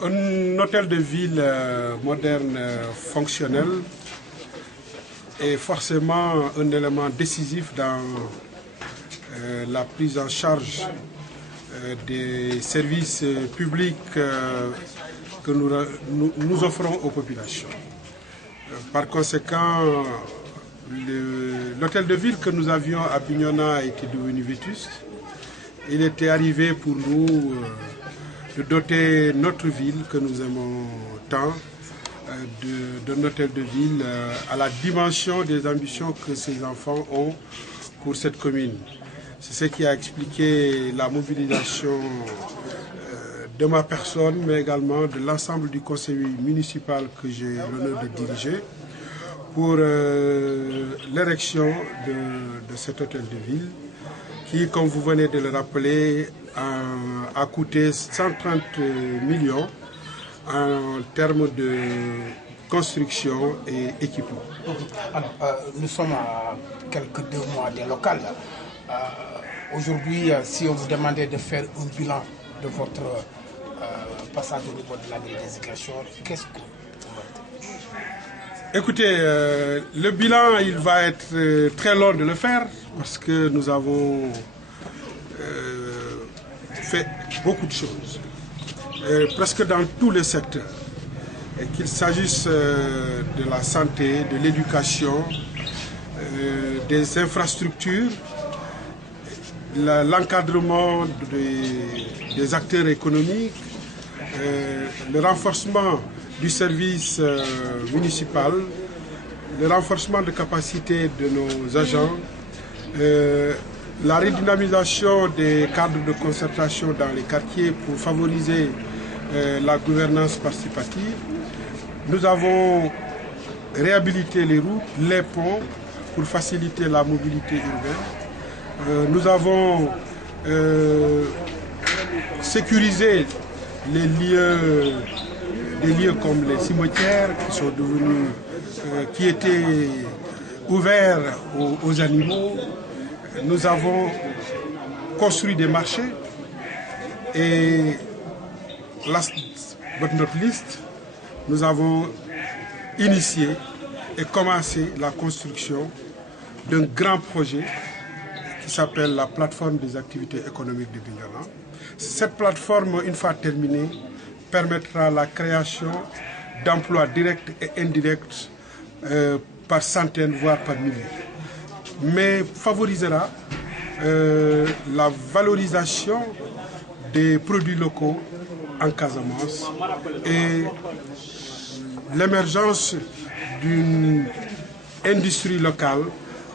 Un hôtel de ville moderne, fonctionnel, est forcément un élément décisif dans la prise en charge des services publics que nous offrons aux populations. Par conséquent, l'hôtel de ville que nous avions à Bignona était devenu vétuste. Il était arrivé pour nous de doter notre ville, que nous aimons tant, d'un hôtel de ville à la dimension des ambitions que ces enfants ont pour cette commune. C'est ce qui a expliqué la mobilisation de ma personne, mais également de l'ensemble du conseil municipal que j'ai l'honneur de diriger pour l'érection de cet hôtel de ville qui, comme vous venez de le rappeler, a coûté 130 millions en termes de construction et équipement. Alors, nous sommes à quelques 2 mois des locales. Aujourd'hui, si on vous demandait de faire un bilan de votre passage au niveau de la désignation, qu'est-ce que vous dites? Écoutez, le bilan, il va être très long de le faire parce que nous avons fait beaucoup de choses, presque dans tous les secteurs, qu'il s'agisse de la santé, de l'éducation, des infrastructures, l'encadrement des acteurs économiques, le renforcement du service municipal, le renforcement de capacité de nos agents, la redynamisation des cadres de concertation dans les quartiers pour favoriser la gouvernance participative. Nous avons réhabilité les routes, les ponts pour faciliter la mobilité urbaine. Nous avons sécurisé les lieux comme les cimetières qui sont devenus, qui étaient ouverts aux animaux. Nous avons construit des marchés et last but not least, nous avons initié et commencé la construction d'un grand projet qui s'appelle la plateforme des activités économiques de Bignona. Cette plateforme, une fois terminée, permettra la création d'emplois directs et indirects par centaines, voire par milliers, mais favorisera la valorisation des produits locaux en Casamance et l'émergence d'une industrie locale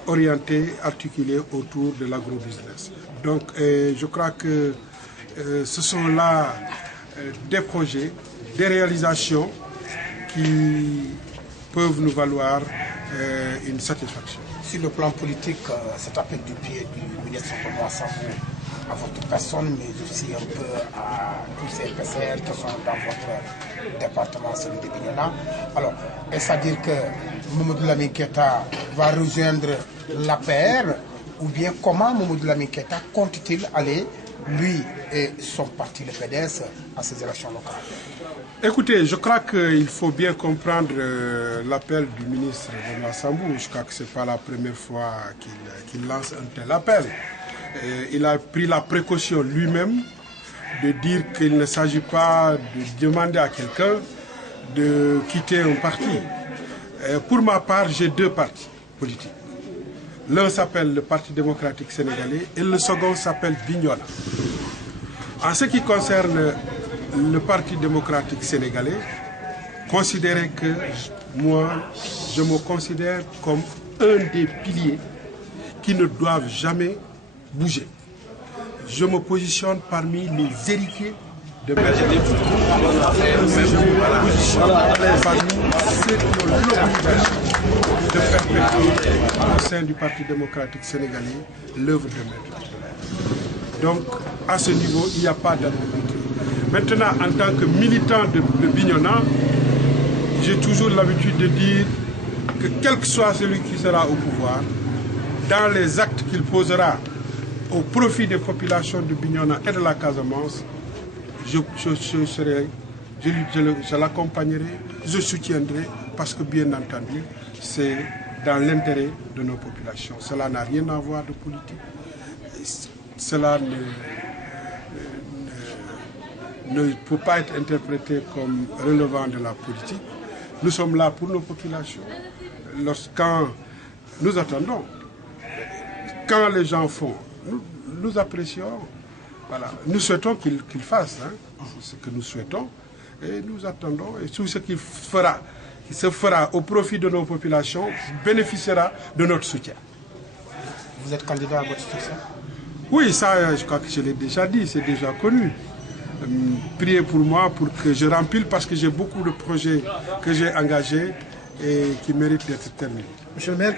orientée, articulée autour de l'agrobusiness. Donc je crois que ce sont là des projets, des réalisations qui peuvent nous valoir une satisfaction. Sur le plan politique, cet appel du pied du ministre Thomas Sambou à votre personne, mais aussi un peu à tous ces PCR qui sont dans votre département, celui de Bignona. Alors, est-ce à dire que Mamadou Lamine Keita va rejoindre l'APR, ou bien comment Mamadou Lamine Keita compte-t-il aller, lui et son parti, le PDS, à ces élections locales? Écoutez, je crois qu'il faut bien comprendre l'appel du ministre Thomas Sambou. Je crois que ce n'est pas la première fois qu'il lance un tel appel. Il a pris la précaution lui-même de dire qu'il ne s'agit pas de demander à quelqu'un de quitter un parti. Pour ma part, j'ai 2 partis politiques. L'un s'appelle le Parti démocratique sénégalais et le second s'appelle Bignona. En ce qui concerne le Parti démocratique sénégalais, considérez que moi, je me considère comme un des piliers qui ne doivent jamais bouger. Je me positionne parmi les héritiers de Maître Abdoulaye Wade. Je me positionne parmi ceux qui ont l'obligation de perpétuer au sein du Parti démocratique sénégalais l'œuvre de Maître Abdoulaye. Donc, à ce niveau, il n'y a pas d'ambiguïté. Maintenant, en tant que militant de Bignona, j'ai toujours l'habitude de dire que quel que soit celui qui sera au pouvoir, dans les actes qu'il posera au profit des populations de Bignona et de la Casamance, je serai je l'accompagnerai, je soutiendrai, parce que bien entendu, c'est dans l'intérêt de nos populations. Cela n'a rien à voir de politique. Cela ne peut pas être interprété comme relevant de la politique. Nous sommes là pour nos populations. Quand nous attendons, quand les gens font, nous apprécions. Voilà. Nous souhaitons qu'ils fassent, c'est ce que nous souhaitons, et nous attendons. Et tout ce qu'il fera, qui se fera au profit de nos populations, bénéficiera de notre soutien. Vous êtes candidat à votre succès? Oui, ça, je crois que je l'ai déjà dit, c'est déjà connu. Priez pour moi pour que je remplisse, parce que j'ai beaucoup de projets que j'ai engagés et qui méritent d'être terminés. Monsieur le maire,